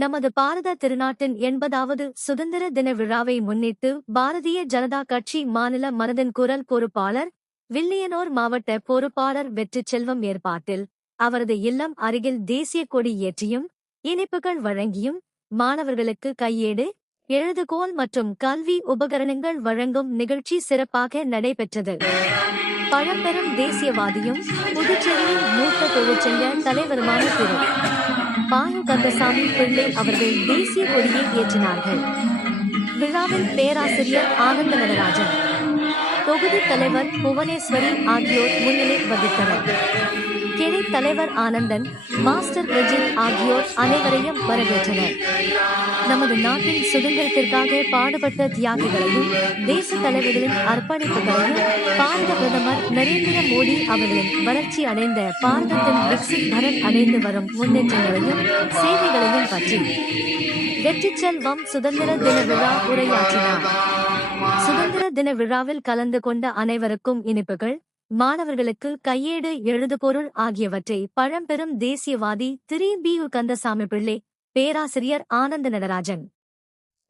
நமது பாரத திருநாட்டின் 80வது சுதந்திர தின விழாவை முன்னிட்டு பாரதிய ஜனதா கட்சி மாநில மனதின் குரல் பொறுப்பாளர் வில்லியனூர் மாவட்ட பொறுப்பாளர் வெற்றிச்செல்வம் ஏற்பாட்டில் அவரது இல்லம் அருகில் தேசிய கொடி ஏற்றியும் இனிப்புகள் வழங்கியும் மாணவர்களுக்கு கையேடு எழுதுகோல் மற்றும் கல்வி உபகரணங்கள் வழங்கும் நிகழ்ச்சி சிறப்பாக நடைபெற்றது. பழம்பெரும் தேசியவாதியும் புதுச்சேரியின் மூத்த தொழிற்சங்க தலைவருமான திரு பாயு கந்தசாமி பிள்ளை அவர்கள் தேசிய கொடியை ஏற்றினார்கள். விழாவில் பேராசிரியர் ஆனந்த நடராஜன், தொகுதி தலைவர் புவனேஸ்வரி ஆகியோர் முன்னிலை வகித்தனர். கிளை தலைவர் ஆனந்தன், மாஸ்டர் பிரஜித் ஆகியோர் அனைவரையும் வரவேற்றனர். நமது நாட்டின் சுதந்திரத்திற்காக பாடுபட்ட தியாகிகளையும் தேச தலைவர்களின் அர்ப்பணிப்புகளையும் பாரத பிரதமர் நரேந்திர மோடி அவர்களின் வளர்ச்சி அடைந்த பாரதத்தின் விக்சித் பாரத் அடைந்து வரும் முன்னேற்றங்களையும் சேவைகளையும் பற்றி வெற்றிச்செல்வம் சுதந்திர தின விழா உரையாற்றினார். சுதந்திர தின விழாவில் கலந்து கொண்ட அனைவருக்கும் இனிப்புகள், மாணவர்களுக்கு கையேடு எழுதுபொருள் ஆகியவற்றை பழம்பெரும் தேசியவாதி திரு பாயு கந்தசாமி பிள்ளை, பேராசிரியர் ஆனந்த நடராஜன்,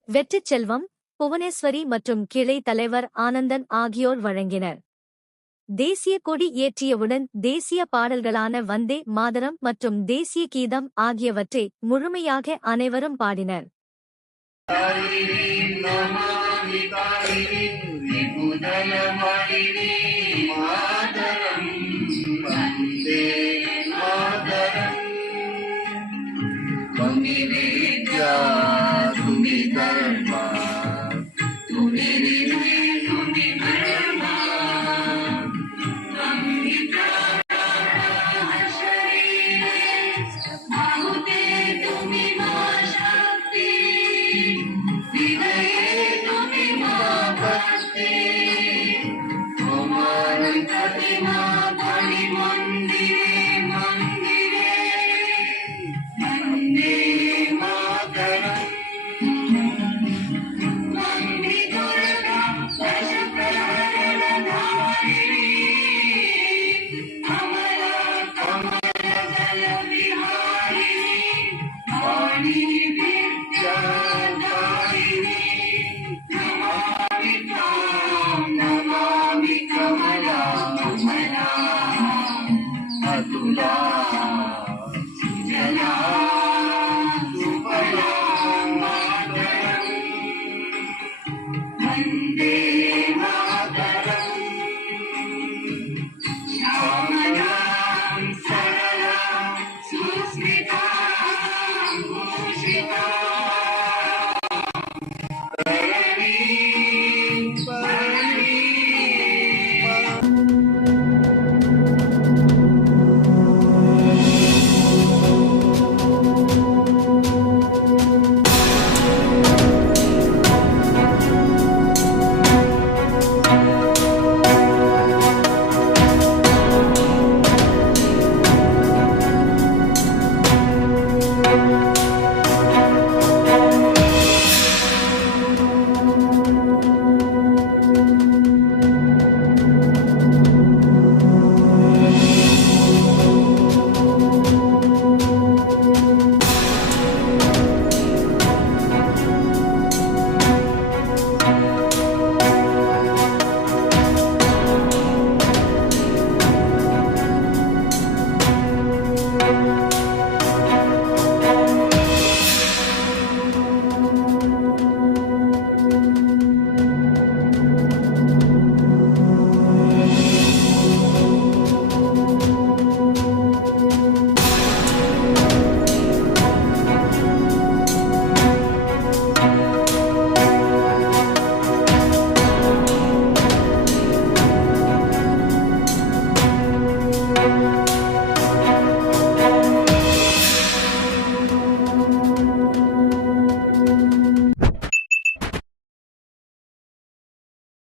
வெற்றிச்செல்வம், புவனேஸ்வரி மற்றும் கிளை தலைவர் ஆனந்தன் ஆகியோர் வழங்கினர். தேசிய கொடி ஏற்றியவுடன் தேசிய பாடல்களான வந்தே மாதரம் மற்றும் தேசிய கீதம் ஆகியவற்றை முழுமையாக அனைவரும் பாடினர். Om